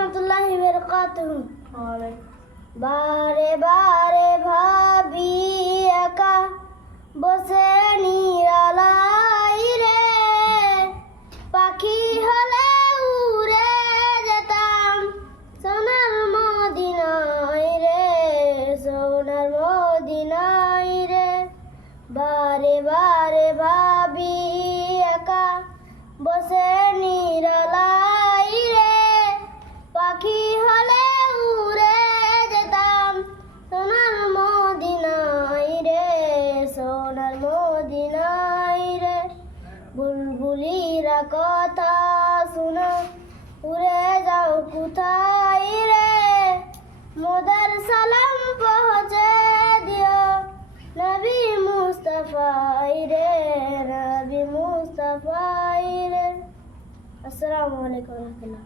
রহমতুল্লাহি ওয়া বারাকাতুহু। বারে বারে ভাবি একা বসে নিরালাই রে, পাখি হলে উড়ে যেতাম সোনার মদিনায় রে, সোনার মদিনায় রে। বারে বারে ভাবি একা বসে নিরালাই রে, পাখি হলে উড়ে যেতাম সোনার মদিনায় রে, সোনার মদিনায় রে। বুলবুলিরা কথা শুনো উড়ে যাও কোথায় রে, মোদের সালাম পৌঁছে দিও নবী মুস্তাফাই রে, নবী মুস্তাফাই রে। আসসালামু আলাইকুম ওয়া রাহমাতুল্লাহ।